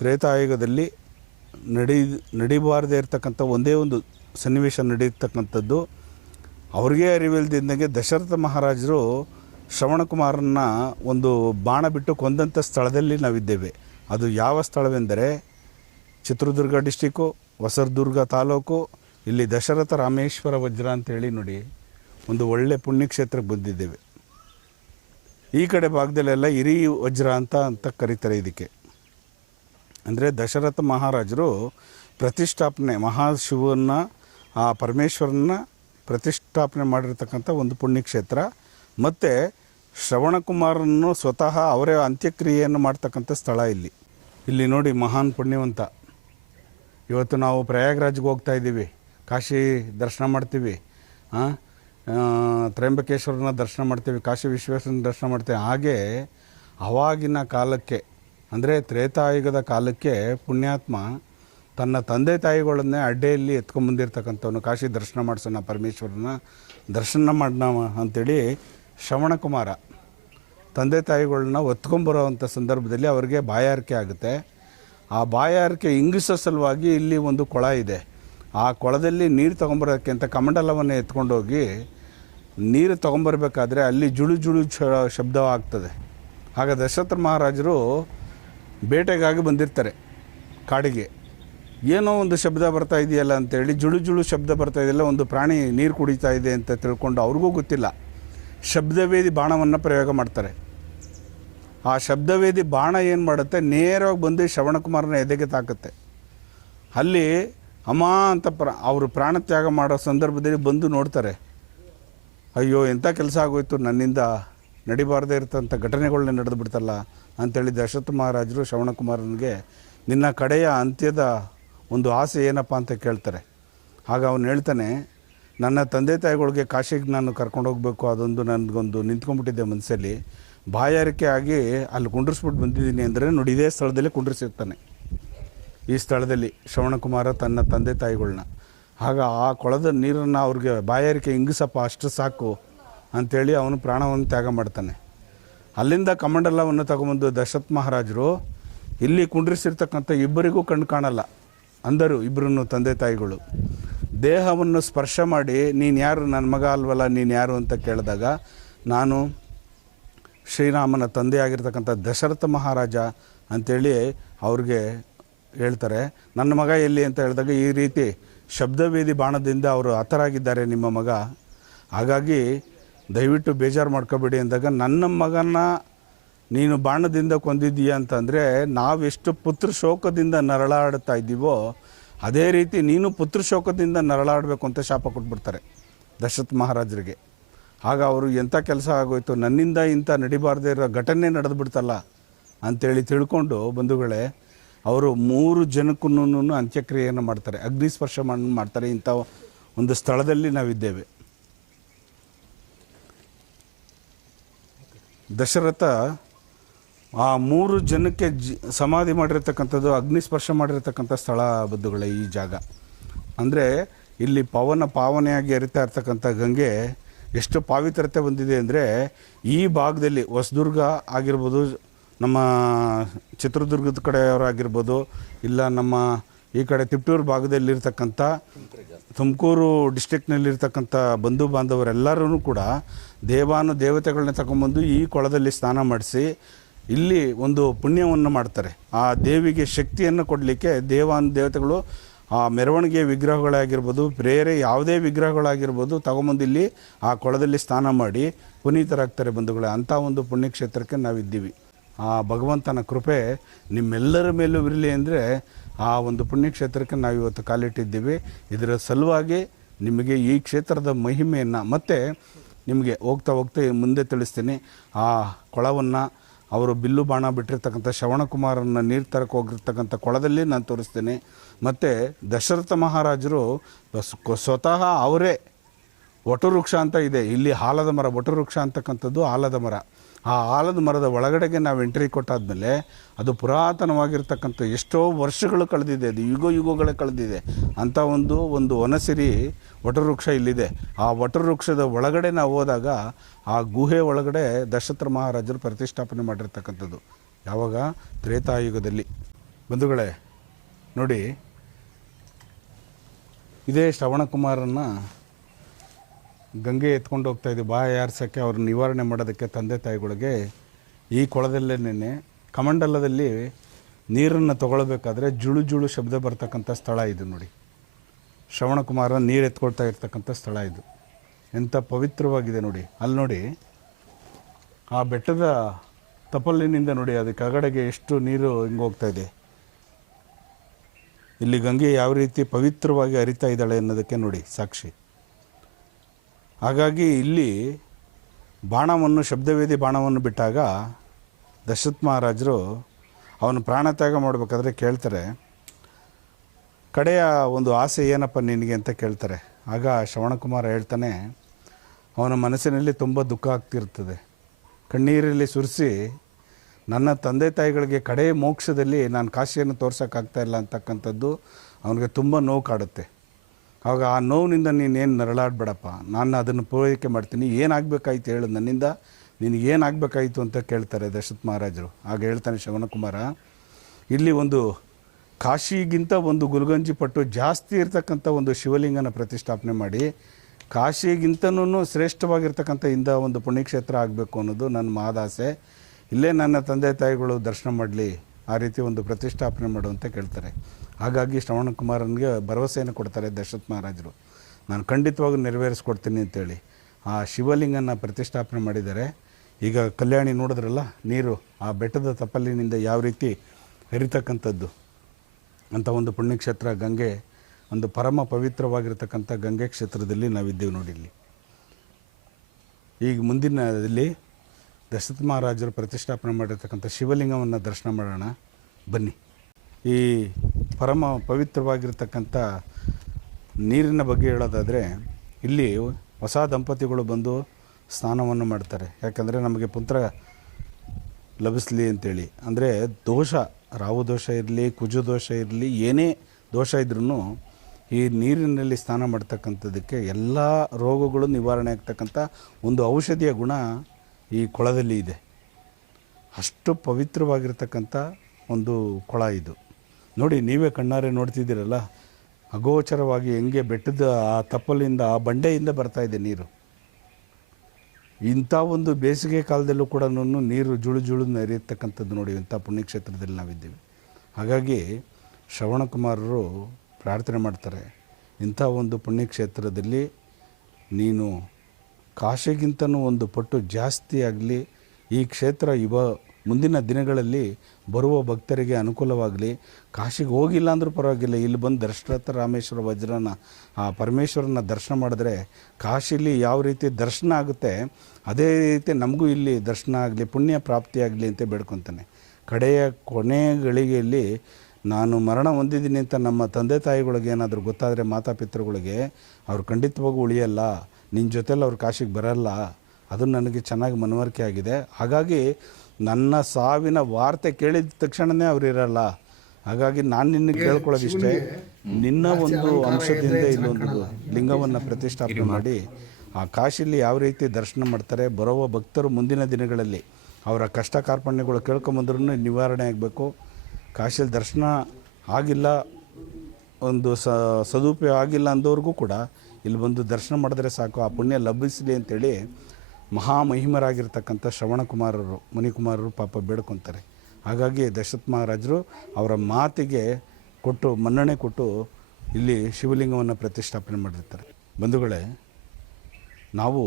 ತ್ರೇತಾಯುಗದಲ್ಲಿ ನಡಿ ನಡಿಬಾರದೇ ಇರತಕ್ಕಂಥ ಒಂದೇ ಒಂದು ಸನ್ನಿವೇಶ ನಡೀತಕ್ಕಂಥದ್ದು. ಅವ್ರಿಗೆ ಅರಿವಿಲ್ದಿದ್ದಂಗೆ ದಶರಥ ಮಹಾರಾಜರು ಶ್ರವಣಕುಮಾರನ್ನ ಒಂದು ಬಾಣ ಬಿಟ್ಟು ಕೊಂದಂಥ ಸ್ಥಳದಲ್ಲಿ ನಾವಿದ್ದೇವೆ. ಅದು ಯಾವ ಸ್ಥಳವೆಂದರೆ ಚಿತ್ರದುರ್ಗ ಡಿಸ್ಟಿಕ್ಕು, ಹೊಸದುರ್ಗ ತಾಲೂಕು, ಇಲ್ಲಿ ದಶರಥ ರಾಮೇಶ್ವರ ವಜ್ರ ಅಂತೇಳಿ ನೋಡಿ ಒಂದು ಒಳ್ಳೆ ಪುಣ್ಯಕ್ಷೇತ್ರಕ್ಕೆ ಬಂದಿದ್ದೇವೆ. ಈ ಕಡೆ ಭಾಗದಲ್ಲೆಲ್ಲ ಇರಿ ವಜ್ರ ಅಂತ ಅಂತ ಕರೀತಾರೆ ಇದಕ್ಕೆ. ಅಂದರೆ ದಶರಥ ಮಹಾರಾಜರು ಪ್ರತಿಷ್ಠಾಪನೆ ಮಹಾಶಿವನ ಆ ಪರಮೇಶ್ವರನ ಪ್ರತಿಷ್ಠಾಪನೆ ಮಾಡಿರ್ತಕ್ಕಂಥ ಒಂದು ಪುಣ್ಯಕ್ಷೇತ್ರ. ಮತ್ತು ಶ್ರವಣಕುಮಾರನ್ನು ಸ್ವತಃ ಅವರೇ ಅಂತ್ಯಕ್ರಿಯೆಯನ್ನು ಮಾಡ್ತಕ್ಕಂಥ ಸ್ಥಳ ಇಲ್ಲಿ. ಇಲ್ಲಿ ನೋಡಿ ಮಹಾನ್ ಪುಣ್ಯವಂತ. ಇವತ್ತು ನಾವು ಪ್ರಯಾಗ್ರಾಜ್ಗೆ ಹೋಗ್ತಾ ಇದ್ದೀವಿ. ಕಾಶಿ ದರ್ಶನ ಮಾಡ್ತೀವಿ. ತ್ರಯಂಬಕೇಶ್ವರನ ದರ್ಶನ ಮಾಡ್ತೀವಿ. ಕಾಶಿ ವಿಶ್ವೇಶ್ವರನ ದರ್ಶನ ಮಾಡ್ತೀವಿ. ಹಾಗೆ ಅವಾಗಿನ ಕಾಲಕ್ಕೆ ಅಂದರೆ ತ್ರೇತಾಯುಗದ ಕಾಲಕ್ಕೆ ಪುಣ್ಯಾತ್ಮ ತನ್ನ ತಂದೆ ತಾಯಿಗಳನ್ನೇ ಅಡ್ಡೆಯಲ್ಲಿ ಎತ್ಕೊಂಬಂದಿರ್ತಕ್ಕಂಥವನು ಕಾಶಿ ದರ್ಶನ ಮಾಡಿಸೋಣ ಪರಮೇಶ್ವರನ. ದರ್ಶನ ಮಾಡೋಣ ಅಂಥೇಳಿ ಶ್ರವಣಕುಮಾರ ತಂದೆ ತಾಯಿಗಳನ್ನ ಒತ್ಕೊಂಬರೋವಂಥ ಸಂದರ್ಭದಲ್ಲಿ ಅವರಿಗೆ ಬಾಯಾರಿಕೆ ಆಗುತ್ತೆ. ಆ ಬಾಯಾರಿಕೆ ಇಂಗಿಸೋ ಸಲುವಾಗಿ ಇಲ್ಲಿ ಒಂದು ಕೊಳ ಇದೆ. ಆ ಕೊಳದಲ್ಲಿ ನೀರು ತೊಗೊಂಬರೋಕ್ಕೆ ಅಂತ ಕಮಂಡಲವನ್ನು ಎತ್ಕೊಂಡೋಗಿ ನೀರು ತೊಗೊಂಬರ್ಬೇಕಾದ್ರೆ ಅಲ್ಲಿ ಜುಳು ಜುಳು ಶಬ್ದವಾಗ್ತದೆ ಆಗ ದಶರಥ ಮಹಾರಾಜರು ಬೇಟೆಗಾಗಿ ಬಂದಿರ್ತಾರೆ ಕಾಡಿಗೆ. ಏನೋ ಒಂದು ಶಬ್ದ ಬರ್ತಾ ಇದೆಯಲ್ಲ ಅಂತೇಳಿ, ಜುಳು ಜುಳು ಶಬ್ದ ಬರ್ತಾ ಇದೆಯಲ್ಲ, ಒಂದು ಪ್ರಾಣಿ ನೀರು ಕುಡಿತಾ ಇದೆ ಅಂತ ತಿಳ್ಕೊಂಡು ಅವ್ರಿಗೂ ಗೊತ್ತಿಲ್ಲ. ಶಬ್ದವೇದಿ ಬಾಣವನ್ನು ಪ್ರಯೋಗ ಮಾಡ್ತಾರೆ. ಆ ಶಬ್ದವೇದಿ ಬಾಣ ಏನು ಮಾಡುತ್ತೆ? ನೇರವಾಗಿ ಬಂದು ಶ್ರವಣಕುಮಾರನ ಎದೆಗೆ ತಾಕುತ್ತೆ. ಅಲ್ಲಿ ಅಮ್ಮ ಅಂತ ಪ್ರ, ಅವರು ಪ್ರಾಣತ್ಯಾಗ ಮಾಡೋ ಸಂದರ್ಭದಲ್ಲಿ ಬಂದು ನೋಡ್ತಾರೆ. ಅಯ್ಯೋ ಎಂಥ ಕೆಲಸ ಆಗೋಯ್ತು ನನ್ನಿಂದ? ನಡಿಬಾರ್ದೇ ಇರ್ತಂಥ ಘಟನೆಗಳನ್ನ ನಡೆದು ಬಿಡ್ತಲ್ಲ ಅಂತೇಳಿ ದಶರಥ ಮಹಾರಾಜರು ಶ್ರವಣಕುಮಾರನಿಗೆ, ನಿನ್ನ ಕಡೆಯ ಅಂತ್ಯದ ಒಂದು ಆಸೆ ಏನಪ್ಪ ಅಂತ ಕೇಳ್ತಾರೆ. ಆಗ ಅವನು ಹೇಳ್ತಾನೆ, ನನ್ನ ತಂದೆ ತಾಯಿಗಳಿಗೆ ಕಾಶಿಗೆ ನಾನು ಕರ್ಕೊಂಡು ಹೋಗಬೇಕು, ಅದೊಂದು ನನಗೊಂದು ನಿಂತ್ಕೊಂಡ್ಬಿಟ್ಟಿದ್ದೆ ಮನಸ್ಸಲ್ಲಿ ಬಾಯಾರಿಕೆ ಆಗಿ ಅಲ್ಲಿ ಕುಂಡ್ರಿಸ್ಬಿಟ್ಟು ಬಂದಿದ್ದೀನಿ ಅಂದರೆ ನೋಡಿ ಇದೇ ಸ್ಥಳದಲ್ಲಿ ಕುಂಡ್ರಿಸಿರ್ತಾನೆ. ಈ ಸ್ಥಳದಲ್ಲಿ ಶ್ರವಣಕುಮಾರ ತನ್ನ ತಂದೆ ತಾಯಿಗಳನ್ನ ಆಗ ಆ ಕೊಳದ ನೀರನ್ನು ಅವ್ರಿಗೆ ಬಾಯಾರಿಕೆ ಇಂಗಿಸಪ್ಪ ಅಷ್ಟು ಸಾಕು. ಅಂಥೇಳಿ ಅವನು ಪ್ರಾಣವನ್ನು ತ್ಯಾಗ ಮಾಡ್ತಾನೆ. ಅಲ್ಲಿಂದ ಕಮಂಡಲವನ್ನು ತಗೊಂಬಂದು ದಶರಥ್ ಮಹಾರಾಜರು ಇಲ್ಲಿ ಕುಂಡ್ರಿಸಿರ್ತಕ್ಕಂಥ ಇಬ್ಬರಿಗೂ ಕಣ್ಣು ಕಾಣಲ್ಲ. ಅಂದರು ಇಬ್ಬರನ್ನು ತಂದೆ ತಾಯಿಗಳು. ದೇಹವನ್ನು ಸ್ಪರ್ಶ ಮಾಡಿ, ನೀನು ಯಾರು? ನನ್ನ ಮಗ ಅಲ್ವಲ್ಲ? ನೀನು ಯಾರು? ಅಂತ ಕೇಳಿದಾಗ, ನಾನು ಶ್ರೀರಾಮನ ತಂದೆಯಾಗಿರ್ತಕ್ಕಂಥ ದಶರಥ ಮಹಾರಾಜ ಅಂಥೇಳಿ ಅವ್ರಿಗೆ ಹೇಳ್ತಾರೆ. ನನ್ನ ಮಗ ಎಲ್ಲಿ? ಅಂತ ಹೇಳಿದಾಗ, ಈ ರೀತಿ ಶಬ್ದವೇದಿ ಬಾಣದಿಂದ ಅವರು ಹತರಾಗಿದ್ದಾರೆ ನಿಮ್ಮ ಮಗ. ಹಾಗಾಗಿ ದಯವಿಟ್ಟು ಬೇಜಾರು ಮಾಡ್ಕೋಬೇಡಿ ಅಂದಾಗ ನನ್ನ ಮಗನ ನೀನು ಬಾಣದಿಂದ ಕೊಂದಿದ್ದೀಯ ಅಂತಂದರೆ ನಾವೆಷ್ಟು ಪುತ್ರ ಶೋಕದಿಂದ ನರಳಾಡ್ತಾ ಇದ್ದೀವೋ ಅದೇ ರೀತಿ ನೀನು ಪುತ್ರ ಶೋಕದಿಂದ ನರಳಾಡಬೇಕು ಅಂತ ಶಾಪ ಕೊಟ್ಬಿಡ್ತಾರೆ ದಶರಥ ಮಹಾರಾಜರಿಗೆ. ಆಗ ಅವರು ಎಂಥ ಕೆಲಸ ಆಗೋಯ್ತು? ನನ್ನಿಂದ ಇಂಥ ನಡಿಬಾರ್ದೇ ಇರೋ ಘಟನೆ ನಡೆದು ಬಿಡ್ತಲ್ಲ ಅಂತೇಳಿ ತಿಳ್ಕೊಂಡು ಬಂಧುಗಳೇ, ಅವರು ಮೂರು ಜನಕ್ಕೂ ಅಂತ್ಯಕ್ರಿಯೆಯನ್ನು ಮಾಡ್ತಾರೆ. ಅಗ್ನಿಸ್ಪರ್ಶ ಮಾಡ್- ಮಾಡ್ತಾರೆ. ಇಂಥ ಒಂದು ಸ್ಥಳದಲ್ಲಿ ನಾವಿದ್ದೇವೆ. ದಶರಥ ಆ ಮೂರು ಜನಕ್ಕೆ ಜಿ ಸಮಾಧಿ ಮಾಡಿರ್ತಕ್ಕಂಥದ್ದು, ಅಗ್ನಿಸ್ಪರ್ಶ ಮಾಡಿರ್ತಕ್ಕಂಥ ಸ್ಥಳ ಬದ್ಧಗಳೇ ಈ ಜಾಗ. ಅಂದರೆ ಇಲ್ಲಿ ಪವನ ಪಾವನೆಯಾಗಿ ಅರಿತಾ ಇರ್ತಕ್ಕಂಥ ಗಂಗೆ ಎಷ್ಟು ಪಾವಿತ್ರತೆ ಬಂದಿದೆ ಅಂದರೆ ಈ ಭಾಗದಲ್ಲಿ ಹೊಸದುರ್ಗ ಆಗಿರ್ಬೋದು, ನಮ್ಮ ಚಿತ್ರದುರ್ಗದ ಕಡೆಯವರಾಗಿರ್ಬೋದು ಇಲ್ಲ ನಮ್ಮ ಈ ಕಡೆ ತಿಪ್ಟೂರು ಭಾಗದಲ್ಲಿರ್ತಕ್ಕಂಥ ತುಮಕೂರು ಡಿಸ್ಟಿಕ್ನಲ್ಲಿರ್ತಕ್ಕಂಥ ಬಂಧು ಬಾಂಧವರೆಲ್ಲರೂ ಕೂಡ ದೇವಾನು ದೇವತೆಗಳನ್ನ ತಗೊಂಬಂದು ಈ ಕೊಳದಲ್ಲಿ ಸ್ನಾನ ಮಾಡಿಸಿ ಇಲ್ಲಿ ಒಂದು ಪುಣ್ಯವನ್ನು ಮಾಡ್ತಾರೆ. ಆ ದೇವಿಗೆ ಶಕ್ತಿಯನ್ನು ಕೊಡಲಿಕ್ಕೆ ದೇವಾನು ದೇವತೆಗಳು ಆ ಮೆರವಣಿಗೆ ವಿಗ್ರಹಗಳಾಗಿರ್ಬೋದು, ಬೇರೆ ಯಾವುದೇ ವಿಗ್ರಹಗಳಾಗಿರ್ಬೋದು ತಗೊಂಬಂದು ಇಲ್ಲಿ ಆ ಕೊಳದಲ್ಲಿ ಸ್ನಾನ ಮಾಡಿ ಪುನೀತರಾಗ್ತಾರೆ ಬಂಧುಗಳೇ. ಅಂಥ ಒಂದು ಪುಣ್ಯಕ್ಷೇತ್ರಕ್ಕೆ ನಾವಿದ್ದೀವಿ. ಆ ಭಗವಂತನ ಕೃಪೆ ನಿಮ್ಮೆಲ್ಲರ ಮೇಲೂ ಇರಲಿ ಅಂದರೆ ಆ ಒಂದು ಪುಣ್ಯಕ್ಷೇತ್ರಕ್ಕೆ ನಾವು ಇವತ್ತು ಕಾಲಿಟ್ಟಿದ್ದೀವಿ. ಇದರ ಸಲುವಾಗಿ ನಿಮಗೆ ಈ ಕ್ಷೇತ್ರದ ಮಹಿಮೆಯನ್ನು ಮತ್ತು ನಿಮಗೆ ಹೋಗ್ತಾ ಹೋಗ್ತಾ ಮುಂದೆ ತಿಳಿಸ್ತೀನಿ. ಆ ಕೊಳವನ್ನು ಅವರು ಬಿಲ್ಲು ಬಾಣ ಬಿಟ್ಟಿರ್ತಕ್ಕಂಥ ಶ್ರವಣಕುಮಾರನ ನೀರು ತರಕ್ಕೆ ಹೋಗಿರ್ತಕ್ಕಂಥ ಕೊಳದಲ್ಲಿ ನಾನು ತೋರಿಸ್ತೀನಿ. ಮತ್ತು ದಶರಥ ಮಹಾರಾಜರು ಸ್ವ- ಸ್ವತಃ ಅವರೇ ವಟವೃಕ್ಷ ಅಂತ ಇದೆ. ಇಲ್ಲಿ ಆಲದ ಮರ, ವಟವೃಕ್ಷ ಅಂತಕ್ಕಂಥದ್ದು ಆಲದ ಮರ. ಆ ಆಲದ ಮರದ ಒಳಗಡೆಗೆ ನಾವು ಎಂಟ್ರಿ ಕೊಟ್ಟಾದಮೇಲೆ ಅದು ಪುರಾತನವಾಗಿರ್ತಕ್ಕಂಥ ಎಷ್ಟೋ ವರ್ಷಗಳು ಕಳೆದಿದೆ, ಅದು ಯುಗ ಯುಗಗಳೇ ಕಳೆದಿದೆ. ಅಂಥ ಒಂದು ಒಂದು ವನಸಿರಿ ವಟವೃಕ್ಷ ಇಲ್ಲಿದೆ. ಆ ವಟವೃಕ್ಷದ ಒಳಗಡೆ ನಾವು ಹೋದಾಗ ಆ ಗುಹೆ ಒಳಗಡೆ ದಶರಥ ಮಹಾರಾಜರು ಪ್ರತಿಷ್ಠಾಪನೆ ಮಾಡಿರ್ತಕ್ಕಂಥದ್ದು. ಯಾವಾಗ? ತ್ರೇತಾಯುಗದಲ್ಲಿ. ಬಂಧುಗಳೇ, ನೋಡಿ. ಇದೇ ಶ್ರವಣಕುಮಾರನ್ನು ಗಂಗೆ ಎತ್ಕೊಂಡು ಹೋಗ್ತಾ ಇದ್ದೀವಿ ಬಾಯ ಯಾರ್ಸೋಕ್ಕೆ ಅವ್ರ ನಿವಾರಣೆ ಮಾಡೋದಕ್ಕೆ ತಂದೆ ತಾಯಿಗಳಿಗೆ ಈ ಕೊಳದಲ್ಲೇ ನಿನ್ನೆ ಕಮಂಡಲದಲ್ಲಿ ನೀರನ್ನು ತಗೊಳ್ಬೇಕಾದ್ರೆ ಜುಳು ಜುಳು ಶಬ್ದ ಬರ್ತಕ್ಕಂಥ ಸ್ಥಳ ಇದು ನೋಡಿ. ಶ್ರವಣಕುಮಾರ ನೀರು ಎತ್ಕೊಳ್ತಾ ಇರ್ತಕ್ಕಂಥ ಸ್ಥಳ ಇದು. ಎಂಥ ಪವಿತ್ರವಾಗಿದೆ ನೋಡಿ. ಅಲ್ಲಿ ನೋಡಿ ಆ ಬೆಟ್ಟದ ತಪಲ್ಲಿನಿಂದ ನೋಡಿ ಅದು ಕಗಡೆಗೆ ಎಷ್ಟು ನೀರು ಹಿಂಗೆ ಹೋಗ್ತಾ ಇದೆ. ಇಲ್ಲಿ ಗಂಗೆ ಯಾವ ರೀತಿ ಪವಿತ್ರವಾಗಿ ಅರಿತಾ ಇದ್ದಾಳೆ ಅನ್ನೋದಕ್ಕೆ ನೋಡಿ ಸಾಕ್ಷಿ. ಹಾಗಾಗಿ ಇಲ್ಲಿ ಬಾಣವನ್ನು, ಶಬ್ದವೇದಿ ಬಾಣವನ್ನು ಬಿಟ್ಟಾಗ ದಶರಥ ಮಹಾರಾಜರು ಅವನು ಪ್ರಾಣತ್ಯಾಗ ಮಾಡಬೇಕಾದ್ರೆ ಕೇಳ್ತಾರೆ. ಕಡೆಯ ಒಂದು ಆಸೆ ಏನಪ್ಪ ನಿನಗೆ ಅಂತ ಕೇಳ್ತಾರೆ. ಆಗ ಶ್ರವಣಕುಮಾರ ಹೇಳ್ತಾನೆ, ಅವನ ಮನಸ್ಸಿನಲ್ಲಿ ತುಂಬ ದುಃಖ ಆಗ್ತಿರ್ತದೆ. ಕಣ್ಣೀರಲ್ಲಿ ಸುರಿಸಿ, ನನ್ನ ತಂದೆ ತಾಯಿಗಳಿಗೆ ಕಡೆ ಮೋಕ್ಷದಲ್ಲಿ ನಾನು ಕಾಶಿಯನ್ನು ತೋರ್ಸೋಕ್ಕಾಗ್ತಾ ಇಲ್ಲ ಅಂತಕ್ಕಂಥದ್ದು ಅವನಿಗೆ ತುಂಬ ನೋವು ಕಾಡುತ್ತೆ. ಆವಾಗ ಆ ನೋವಿನಿಂದ ನೀನೇನು ನರಳಾಡ್ಬೇಡಪ್ಪ, ನಾನು ಅದನ್ನು ಪೂರೈಕೆ ಮಾಡ್ತೀನಿ, ಏನಾಗಬೇಕಾಯ್ತು ಹೇಳು ನನ್ನಿಂದ, ನಿನಗೆ ಏನಾಗಬೇಕಾಯಿತು ಅಂತ ಕೇಳ್ತಾರೆ ದಶರಥ್ ಮಹಾರಾಜರು. ಆಗ ಹೇಳ್ತಾನೆ ಶವನಕುಮಾರ, ಇಲ್ಲಿ ಒಂದು ಕಾಶಿಗಿಂತ ಒಂದು ಗುಲ್ಗಂಜಿ ಪಟ್ಟು ಜಾಸ್ತಿ ಇರತಕ್ಕಂಥ ಒಂದು ಶಿವಲಿಂಗನ ಪ್ರತಿಷ್ಠಾಪನೆ ಮಾಡಿ ಕಾಶಿಗಿಂತನೂ ಶ್ರೇಷ್ಠವಾಗಿರ್ತಕ್ಕಂಥ ಇಂಥ ಒಂದು ಪುಣ್ಯಕ್ಷೇತ್ರ ಆಗಬೇಕು ಅನ್ನೋದು ನನ್ನ ಮಾದಾಸೆ. ಇಲ್ಲೇ ನನ್ನ ತಂದೆ ತಾಯಿಗಳು ದರ್ಶನ ಮಾಡಲಿ, ಆ ರೀತಿ ಒಂದು ಪ್ರತಿಷ್ಠಾಪನೆ ಮಾಡು ಅಂತ ಕೇಳ್ತಾರೆ. ಹಾಗಾಗಿ ಶ್ರವಣಕುಮಾರನಿಗೆ ಭರವಸೆಯನ್ನು ಕೊಡ್ತಾರೆ ದಶರಥ್ ಮಹಾರಾಜರು. ನಾನು ಖಂಡಿತವಾಗೂ ನೆರವೇರಿಸ್ಕೊಡ್ತೀನಿ ಅಂತೇಳಿ. ಆ ಶಿವಲಿಂಗನ ಪ್ರತಿಷ್ಠಾಪನೆ ಮಾಡಿದ್ದಾರೆ. ಈಗ ಕಲ್ಯಾಣಿ ನೋಡಿದ್ರಲ್ಲ, ನೀರು ಆ ಬೆಟ್ಟದ ತಪ್ಪಲಿನಿಂದ ಯಾವ ರೀತಿ ಹರಿತಕ್ಕಂಥದ್ದು? ಅಂತ ಒಂದು ಪುಣ್ಯಕ್ಷೇತ್ರ, ಗಂಗೆ, ಒಂದು ಪರಮ ಪವಿತ್ರವಾಗಿರ್ತಕ್ಕಂಥ ಗಂಗೆ ಕ್ಷೇತ್ರದಲ್ಲಿ ನಾವಿದ್ದೇವೆ ನೋಡಿ ಇಲ್ಲಿ. ಈಗ ಮುಂದಿನದಲ್ಲಿ ದಶರಥ ಮಹಾರಾಜರು ಪ್ರತಿಷ್ಠಾಪನೆ ಮಾಡಿರ್ತಕ್ಕಂಥ ಶಿವಲಿಂಗವನ್ನು ದರ್ಶನ ಮಾಡೋಣ. ಬನ್ನಿ. ಈ ಪರಮ ಪವಿತ್ರವಾಗಿರ್ತಕ್ಕಂಥ ನೀರಿನ ಬಗ್ಗೆ ಹೇಳೋದಾದರೆ, ಇಲ್ಲಿ ಹೊಸ ದಂಪತಿಗಳು ಬಂದು ಸ್ನಾನವನ್ನು ಮಾಡ್ತಾರೆ. ಯಾಕಂದರೆ ನಮಗೆ ಪುತ್ರ ಲಭಿಸಲಿ ಅಂತೇಳಿ. ಅಂದರೆ ದೋಷ ರಾವು ದೋಷ ಇರಲಿ, ಕುಜು ದೋಷ ಇರಲಿ, ಏನೇ ದೋಷ ಇದ್ರೂ ಈ ನೀರಿನಲ್ಲಿ ಸ್ನಾನ ಮಾಡ್ತಕ್ಕಂಥದ್ದಕ್ಕೆ ಎಲ್ಲ ರೋಗಗಳು ನಿವಾರಣೆ ಆಗ್ತಕ್ಕಂಥ ಒಂದು ಔಷಧಿಯ ಗುಣ ಈ ಕೊಳದಲ್ಲಿ ಇದೆ. ಅಷ್ಟು ಪವಿತ್ರವಾಗಿರ್ತಕ್ಕಂಥ ಒಂದು ಕೊಳ ಇದು. ನೋಡಿ, ನೀವೇ ಕಣ್ಣಾರೆ ನೋಡ್ತಿದ್ದೀರಲ್ಲ? ಅಗೋಚರವಾಗಿ ಹೆಂಗೆ ಬೆಟ್ಟದ ಆ ತಪ್ಪಲಿಂದ ಆ ಬಂಡೆಯಿಂದ ಬರ್ತಾ ಇದೆ ನೀರು. ಇಂಥ ಒಂದು ಬೇಸಿಗೆ ಕಾಲದಲ್ಲೂ ಕೂಡ ನೀರು ಜುಳು ಜುಳು ನರಿಯತಕ್ಕಂಥದ್ದು ನೋಡಿ, ಇಂಥ ಪುಣ್ಯಕ್ಷೇತ್ರದಲ್ಲಿ ನಾವಿದ್ದೀವಿ. ಹಾಗಾಗಿ ಶ್ರವಣಕುಮಾರರು ಪ್ರಾರ್ಥನೆ ಮಾಡ್ತಾರೆ, ಇಂಥ ಒಂದು ಪುಣ್ಯಕ್ಷೇತ್ರದಲ್ಲಿ ನೀನು ಕಾಶಿಗಿಂತನೂ ಒಂದು ಪಟ್ಟು ಜಾಸ್ತಿ ಆಗಲಿ, ಈ ಕ್ಷೇತ್ರ ಇವ ಮುಂದಿನ ದಿನಗಳಲ್ಲಿ ಬರುವ ಭಕ್ತರಿಗೆ ಅನುಕೂಲವಾಗಲಿ. ಕಾಶಿಗೆ ಹೋಗಿಲ್ಲ ಅಂದರೂ ಪರವಾಗಿಲ್ಲ. ಇಲ್ಲಿ ಬಂದು ದರ್ಶರಥ ರಾಮೇಶ್ವರ ವಜ್ರನ, ಆ ಪರಮೇಶ್ವರನ ದರ್ಶನ ಮಾಡಿದ್ರೆ ಕಾಶಿಲಿ ಯಾವ ರೀತಿ ದರ್ಶನ ಆಗುತ್ತೆ, ಅದೇ ರೀತಿ ನಮಗೂ ಇಲ್ಲಿ ದರ್ಶನ ಆಗಲಿ, ಪುಣ್ಯ ಪ್ರಾಪ್ತಿಯಾಗಲಿ ಅಂತ ಬೇಡ್ಕೊತಾನೆ. ಕಡೆಯ ಕೊನೆ ಗಳಿಗೆಯಲ್ಲಿ ನಾನು ಮರಣ ಹೊಂದಿದ್ದೀನಿ ಅಂತ ನಮ್ಮ ತಂದೆ ತಾಯಿಗಳಿಗೆ ಏನಾದರೂ ಗೊತ್ತಾದರೆ ಮಾತಾಪಿತೃಗಳಿಗೆ ಅವ್ರು ಖಂಡಿತವಾಗೂ ಉಳಿಯಲ್ಲ ನಿನ್ನ ಜೊತೆಲಿ ಅವ್ರು ಕಾಶಿಗೆ ಬರಲ್ಲ, ಅದು ನನಗೆ ಚೆನ್ನಾಗಿ ಮನವರಿಕೆ ಆಗಿದೆ. ಹಾಗಾಗಿ ನನ್ನ ಸಾವಿನ ವಾರ್ತೆ ಕೇಳಿದ ತಕ್ಷಣನೇ ಅವ್ರು ಇರಲ್ಲ. ಹಾಗಾಗಿ ನಾನು ನಿನ್ನ ಕೇಳ್ಕೊಳ್ಳೋದಿಷ್ಟೇ. ನಿನ್ನ ಒಂದು ಅಂಶದಿಂದ ಇಲ್ಲೊಂದು ಲಿಂಗವನ್ನು ಪ್ರತಿಷ್ಠಾಪನೆ ಮಾಡಿ ಆ ಕಾಶಿಲಿ ಯಾವ ರೀತಿ ದರ್ಶನ ಮಾಡ್ತಾರೆ ಬರುವ ಭಕ್ತರು ಮುಂದಿನ ದಿನಗಳಲ್ಲಿ ಅವರ ಕಷ್ಟ ಕಾರ್ಪಣ್ಯಗಳು ಕೇಳ್ಕೊಂಬಂದ್ರೂ ನಿವಾರಣೆ ಆಗಬೇಕು. ಕಾಶಿಲಿ ದರ್ಶನ ಆಗಿಲ್ಲ ಒಂದು ಸ ಸದುಪಯೋಗ ಆಗಿಲ್ಲ ಅಂದವ್ರಿಗೂ ಕೂಡ ಇಲ್ಲಿ ಬಂದು ದರ್ಶನ ಮಾಡಿದ್ರೆ ಸಾಕು ಆ ಪುಣ್ಯ ಲಭಿಸಲಿ ಅಂತೇಳಿ ಮಹಾಮಹಿಮರಾಗಿರ್ತಕ್ಕಂಥ ಶ್ರವಣಕುಮಾರರು, ಮುನಿಕುಮಾರರು ಪಾಪ ಬೇಡ್ಕೊತಾರೆ. ಹಾಗಾಗಿ ದಶರಥ ಮಹಾರಾಜರು ಅವರ ಮಾತಿಗೆ ಕೊಟ್ಟು, ಮನ್ನಣೆ ಕೊಟ್ಟು ಇಲ್ಲಿ ಶಿವಲಿಂಗವನ್ನು ಪ್ರತಿಷ್ಠಾಪನೆ ಮಾಡಿರ್ತಾರೆ. ಬಂಧುಗಳೇ, ನಾವು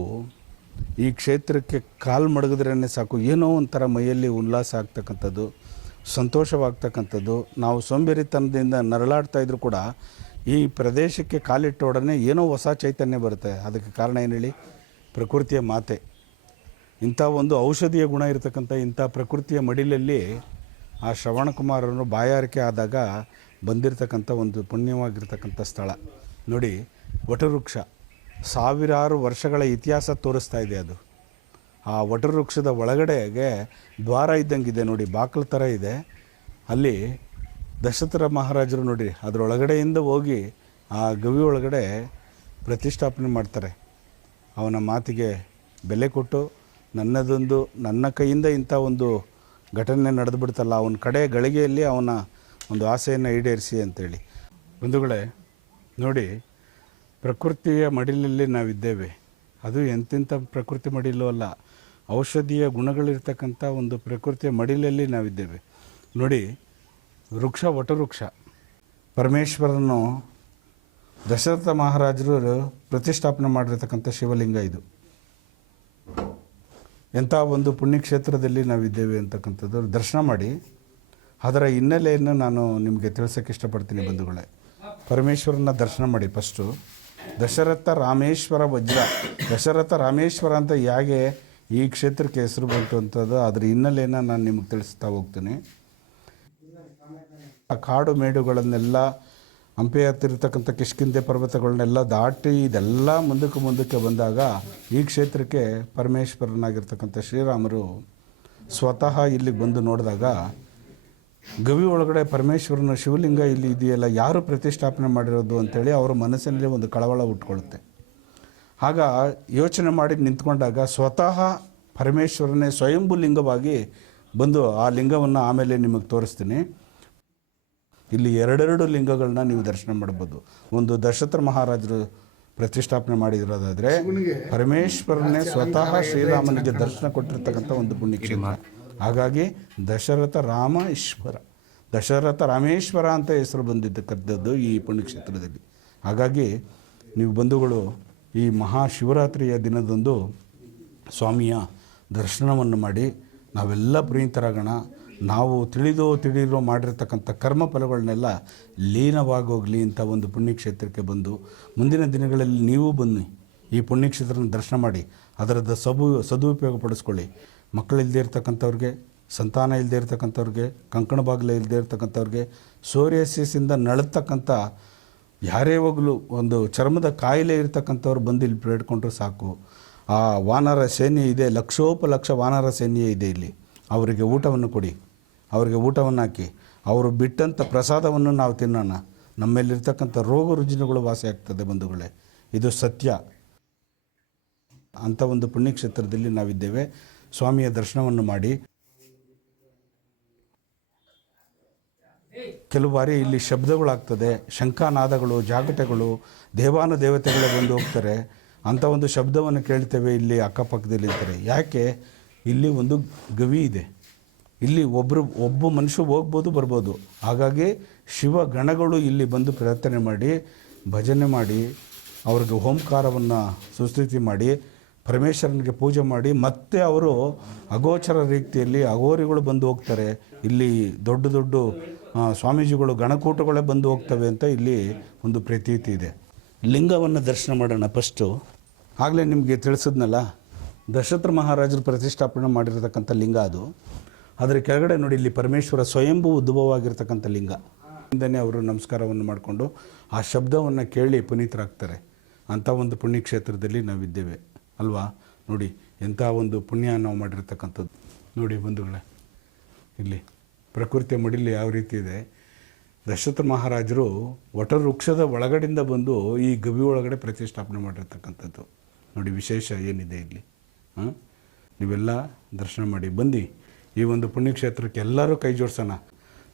ಈ ಕ್ಷೇತ್ರಕ್ಕೆ ಕಾಲು ಮಡಗಿದ್ರೇ ಸಾಕು. ಏನೋ ಒಂಥರ ಮೈಯಲ್ಲಿ ಉಲ್ಲಾಸ ಆಗ್ತಕ್ಕಂಥದ್ದು, ಸಂತೋಷವಾಗ್ತಕ್ಕಂಥದ್ದು. ನಾವು ಸೋಂಬೇರಿತನದಿಂದ ನರಳಾಡ್ತಾ ಇದ್ರೂ ಕೂಡ ಈ ಪ್ರದೇಶಕ್ಕೆ ಕಾಲಿಟ್ಟೊಡನೆ ಏನೋ ಹೊಸ ಚೈತನ್ಯ ಬರುತ್ತೆ. ಅದಕ್ಕೆ ಕಾರಣ ಏನು ಹೇಳಿ? ಪ್ರಕೃತಿಯ ಮಾತೆ. ಇಂಥ ಒಂದು ಔಷಧೀಯ ಗುಣ ಇರತಕ್ಕಂಥ ಇಂಥ ಪ್ರಕೃತಿಯ ಮಡಿಲಲ್ಲಿ ಆ ಶ್ರವಣಕುಮಾರನು ಬಾಯಾರಿಕೆ ಆದಾಗ ಬಂದಿರತಕ್ಕಂಥ ಒಂದು ಪುಣ್ಯವಾಗಿರ್ತಕ್ಕಂಥ ಸ್ಥಳ. ನೋಡಿ, ವಟವೃಕ್ಷ. ಸಾವಿರಾರು ವರ್ಷಗಳ ಇತಿಹಾಸ ತೋರಿಸ್ತಾ ಇದೆ ಅದು. ಆ ವಟವೃಕ್ಷದ ಒಳಗಡೆಗೆ ದ್ವಾರ ಇದ್ದಂಗಿದೆ ನೋಡಿ ಬಾಗಿಲು ಥರ ಇದೆ. ಅಲ್ಲಿ ದಶರಥ ಮಹಾರಾಜರು ನೋಡಿ, ಅದರೊಳಗಡೆಯಿಂದ ಹೋಗಿ ಆ ಗವಿ ಒಳಗಡೆ ಪ್ರತಿಷ್ಠಾಪನೆ ಮಾಡ್ತಾರೆ. ಅವನ ಮಾತಿಗೆ ಬೆಲೆ ಕೊಟ್ಟು ನನ್ನದೊಂದು, ನನ್ನ ಕೈಯಿಂದ ಇಂಥ ಒಂದು ಘಟನೆ ನಡೆದು ಬಿಡ್ತಲ್ಲ, ಅವನ ಕಡೆ ಗಳಿಗೆಯಲ್ಲಿ ಅವನ ಒಂದು ಆಸೆಯನ್ನು ಈಡೇರಿಸಿ ಅಂತೇಳಿ. ಬಂಧುಗಳೇ, ನೋಡಿ, ಪ್ರಕೃತಿಯ ಮಡಿಲಲ್ಲಿ ನಾವಿದ್ದೇವೆ. ಅದು ಎಂತೆಂಥ ಪ್ರಕೃತಿ ಮಡಿಲು ಅಲ್ಲ, ಔಷಧೀಯ ಗುಣಗಳಿರ್ತಕ್ಕಂಥ ಒಂದು ಪ್ರಕೃತಿಯ ಮಡಿಲಲ್ಲಿ ನಾವಿದ್ದೇವೆ. ನೋಡಿ, ವೃಕ್ಷ ವಟವೃಕ್ಷ. ಪರಮೇಶ್ವರನು ದಶರಥ ಮಹಾರಾಜರು ಪ್ರತಿಷ್ಠಾಪನೆ ಮಾಡಿರ್ತಕ್ಕಂಥ ಶಿವಲಿಂಗ ಇದು. ಎಂಥ ಒಂದು ಪುಣ್ಯಕ್ಷೇತ್ರದಲ್ಲಿ ನಾವಿದ್ದೇವೆ ಅಂತಕ್ಕಂಥದ್ದು, ದರ್ಶನ ಮಾಡಿ. ಅದರ ಹಿನ್ನೆಲೆಯನ್ನು ನಾನು ನಿಮಗೆ ತಿಳಿಸೋಕ್ಕೆ ಇಷ್ಟಪಡ್ತೀನಿ ಬಂಧುಗಳೇ. ಪರಮೇಶ್ವರನ ದರ್ಶನ ಮಾಡಿ ಫಸ್ಟು ದಶರಥ ರಾಮೇಶ್ವರ ವಜ್ರ. ದಶರಥ ರಾಮೇಶ್ವರ ಅಂತ ಹೇಗೆ ಈ ಕ್ಷೇತ್ರಕ್ಕೆ ಹೆಸರು ಬಂತು ಅಂಥದ್ದು ಅದರ ಹಿನ್ನೆಲೆಯನ್ನು ನಾನು ನಿಮಗೆ ತಿಳಿಸ್ತಾ ಹೋಗ್ತೀನಿ. ಆ ಕಾಡು ಮೇಡುಗಳನ್ನೆಲ್ಲ ಹಂಪೆ ಹತ್ತಿರತಕ್ಕಂಥ ಕಿಷ್ಕಿಂದೆ ಪರ್ವತಗಳನ್ನೆಲ್ಲ ದಾಟಿ ಇದೆಲ್ಲ ಮುಂದಕ್ಕೆ ಮುಂದಕ್ಕೆ ಬಂದಾಗ ಈ ಕ್ಷೇತ್ರಕ್ಕೆ ಪರಮೇಶ್ವರನಾಗಿರ್ತಕ್ಕಂಥ ಶ್ರೀರಾಮರು ಸ್ವತಃ ಇಲ್ಲಿಗೆ ಬಂದು ನೋಡಿದಾಗ ಗವಿ ಒಳಗಡೆ ಪರಮೇಶ್ವರನ ಶಿವಲಿಂಗ ಇಲ್ಲಿ ಇದೆಯಲ್ಲ, ಯಾರು ಪ್ರತಿಷ್ಠಾಪನೆ ಮಾಡಿರೋದು ಅಂತೇಳಿ ಅವರ ಮನಸ್ಸಿನಲ್ಲಿ ಒಂದು ಕಳವಳ ಉಟ್ಕೊಳ್ಳುತ್ತೆ. ಆಗ ಯೋಚನೆ ಮಾಡಿ ನಿಂತ್ಕೊಂಡಾಗ ಸ್ವತಃ ಪರಮೇಶ್ವರನೇ ಸ್ವಯಂಭೂ ಲಿಂಗವಾಗಿ ಬಂದು ಆ ಲಿಂಗವನ್ನು ಆಮೇಲೆ ನಿಮಗೆ ತೋರಿಸ್ತೀನಿ. ಇಲ್ಲಿ ಎರಡೆರಡು ಲಿಂಗಗಳನ್ನ ನೀವು ದರ್ಶನ ಮಾಡ್ಬೋದು. ಒಂದು ದಶರಥ ಮಹಾರಾಜರು ಪ್ರತಿಷ್ಠಾಪನೆ ಮಾಡಿರೋದಾದ್ರೆ ಪರಮೇಶ್ವರನೇ ಸ್ವತಃ ಶ್ರೀರಾಮನಿಗೆ ದರ್ಶನ ಕೊಟ್ಟಿರ್ತಕ್ಕಂಥ ಒಂದು ಪುಣ್ಯಕ್ಷೇತ್ರ. ಹಾಗಾಗಿ ದಶರಥ ರಾಮ ಈಶ್ವರ. ದಶರಥ ರಾಮೇಶ್ವರ ಅಂತ ಹೆಸರು ಬಂದಿದ್ದಕ್ಕಂಥದ್ದು ಈ ಪುಣ್ಯಕ್ಷೇತ್ರದಲ್ಲಿ. ಹಾಗಾಗಿ ನೀವು ಬಂಧುಗಳು ಈ ಮಹಾಶಿವರಾತ್ರಿಯ ದಿನದಂದು ಸ್ವಾಮಿಯ ದರ್ಶನವನ್ನು ಮಾಡಿ ನಾವೆಲ್ಲ ಪ್ರೀತರಾಗೋಣ ನಾವು ತಿಳಿದೋ ತಿಳಿದೋ ಮಾಡಿರ್ತಕ್ಕಂಥ ಕರ್ಮ ಫಲಗಳನ್ನೆಲ್ಲ ಲೀನವಾಗೋಗಲಿ ಇಂಥ ಒಂದು ಪುಣ್ಯಕ್ಷೇತ್ರಕ್ಕೆ ಬಂದು ಮುಂದಿನ ದಿನಗಳಲ್ಲಿ ನೀವು ಬನ್ನಿ. ಈ ಪುಣ್ಯಕ್ಷೇತ್ರನ ದರ್ಶನ ಮಾಡಿ. ಅದರದ ಸಬು, ಸದುಪಯೋಗ ಪಡಿಸ್ಕೊಳ್ಳಿ. ಮಕ್ಕಳಿಲ್ಲದೆ ಇರ್ತಕ್ಕಂಥವ್ರಿಗೆ, ಸಂತಾನ ಇಲ್ಲದೆ ಇರ್ತಕ್ಕಂಥವ್ರಿಗೆ, ಕಂಕಣ ಬಾಗಿಲು ಇಲ್ಲದೆ ಇರ್ತಕ್ಕಂಥವ್ರಿಗೆ ಸೋರಿಯಸಿಸಿಂದ ನಳತಕ್ಕಂಥ ಯಾರೇ ಹೋಗಲು ಒಂದು ಚರ್ಮದ ಕಾಯಿಲೆ ಇರ್ತಕ್ಕಂಥವ್ರು ಬಂದು ಇಲ್ಲಿ ಬೇಡ್ಕೊಂಡ್ರೆ ಸಾಕು. ಆ ವಾನರ ಸೇನೆ ಇದೆ, ಲಕ್ಷೋಪಲಕ್ಷ ವಾನರ ಸೇನೆ ಇದೆ ಇಲ್ಲಿ. ಅವರಿಗೆ ಊಟವನ್ನು ಕೊಡಿ, ಅವರಿಗೆ ಊಟವನ್ನು ಹಾಕಿ, ಅವರು ಬಿಟ್ಟಂಥ ಪ್ರಸಾದವನ್ನು ನಾವು ತಿನ್ನೋಣ. ನಮ್ಮಲ್ಲಿರ್ತಕ್ಕಂಥ ರೋಗ ರುಜಿನಗಳು ವಾಸಿ ಆಗ್ತದೆ ಬಂಧುಗಳೇ. ಇದು ಸತ್ಯ. ಅಂಥ ಒಂದು ಪುಣ್ಯಕ್ಷೇತ್ರದಲ್ಲಿ ನಾವಿದ್ದೇವೆ. ಸ್ವಾಮಿಯ ದರ್ಶನವನ್ನು ಮಾಡಿ. ಕೆಲವು ಬಾರಿ ಇಲ್ಲಿ ಶಬ್ದಗಳಾಗ್ತದೆ. ಶಂಖಾನಾದಗಳು, ಜಾಗಟೆಗಳು, ದೇವಾನು ದೇವತೆಗಳೇ ಬಂದು ಹೋಗ್ತಾರೆ. ಅಂಥ ಒಂದು ಶಬ್ದವನ್ನು ಕೇಳ್ತೇವೆ ಇಲ್ಲಿ ಅಕ್ಕಪಕ್ಕದಲ್ಲಿ ಇರ್ತಾರೆ ಯಾಕೆ? ಇಲ್ಲಿ ಒಂದು ಗವಿ ಇದೆ. ಇಲ್ಲಿ ಒಬ್ಬರು ಒಬ್ಬ ಮನುಷ್ಯ ಹೋಗ್ಬೋದು, ಬರ್ಬೋದು. ಹಾಗಾಗಿ ಶಿವ ಗಣಗಳು ಇಲ್ಲಿ ಬಂದು ಪ್ರಾರ್ಥನೆ ಮಾಡಿ, ಭಜನೆ ಮಾಡಿ, ಅವ್ರಿಗೆ ಓಂಕಾರವನ್ನು ಸುಸ್ಥಿತಿ ಮಾಡಿ, ಪರಮೇಶ್ವರನಿಗೆ ಪೂಜೆ ಮಾಡಿ, ಮತ್ತೆ ಅವರು ಅಗೋಚರ ರೀತಿಯಲ್ಲಿ ಅಗೋರಿಗಳು ಬಂದು ಹೋಗ್ತಾರೆ. ಇಲ್ಲಿ ದೊಡ್ಡ ದೊಡ್ಡ ಸ್ವಾಮೀಜಿಗಳು ಗಣಕೂಟಗಳೇ ಬಂದು ಹೋಗ್ತವೆ ಅಂತ ಇಲ್ಲಿ ಒಂದು ಪ್ರತೀತಿ ಇದೆ. ಲಿಂಗವನ್ನು ದರ್ಶನ ಮಾಡೋಣ ಫಸ್ಟು ಆಗಲೇ ನಿಮಗೆ ತಿಳಿಸಿದ್ನಲ್ಲ? ದಶರಥ ಮಹಾರಾಜರು ಪ್ರತಿಷ್ಠಾಪನೆ ಮಾಡಿರತಕ್ಕಂಥ ಲಿಂಗ ಅದು. ಅದರ ಕೆಳಗಡೆ ನೋಡಿ, ಇಲ್ಲಿ ಪರಮೇಶ್ವರ ಸ್ವಯಂಭೂ ಉದ್ಭವವಾಗಿರ್ತಕ್ಕಂಥ ಲಿಂಗ. ಇಂದನೇ ಅವರು ನಮಸ್ಕಾರವನ್ನು ಮಾಡಿಕೊಂಡು ಆ ಶಬ್ದವನ್ನು ಕೇಳಿ ಪುನೀತರಾಗ್ತಾರೆ. ಅಂಥ ಒಂದು ಪುಣ್ಯಕ್ಷೇತ್ರದಲ್ಲಿ ನಾವಿದ್ದೇವೆ. ಅಲ್ವಾ? ನೋಡಿ, ಎಂಥ ಒಂದು ಪುಣ್ಯ ನಾವು ಮಾಡಿರ್ತಕ್ಕಂಥದ್ದು. ನೋಡಿ ಬಂಧುಗಳೇ, ಇಲ್ಲಿ ಪ್ರಕೃತಿಯ ಮಡಿಲಿ ಯಾವ ರೀತಿ ಇದೆ. ದಶರಥ ಮಹಾರಾಜರು ವಟವೃಕ್ಷದ ಒಳಗಡೆಯಿಂದ ಬಂದು ಈ ಗವಿ ಒಳಗಡೆ ಪ್ರತಿಷ್ಠಾಪನೆ ಮಾಡಿರ್ತಕ್ಕಂಥದ್ದು. ನೋಡಿ, ವಿಶೇಷ ಏನಿದೆ ಇಲ್ಲಿ? ನೀವೆಲ್ಲ ದರ್ಶನ ಮಾಡಿ ಬಂದು ಈ ಒಂದು ಪುಣ್ಯಕ್ಷೇತ್ರಕ್ಕೆ ಎಲ್ಲರೂ ಕೈ ಜೋಡಿಸೋಣ.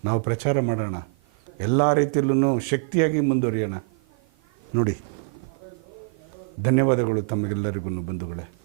ನಾವು ಪ್ರಚಾರ ಮಾಡೋಣ. ಎಲ್ಲ ರೀತಿಯಲ್ಲೂ ಶಕ್ತಿಯಾಗಿ ಮುಂದುವರಿಯೋಣ. ನೋಡಿ. ಧನ್ಯವಾದಗಳು ತಮಗೆಲ್ಲರಿಗೂ ಬಂಧುಗಳೇ.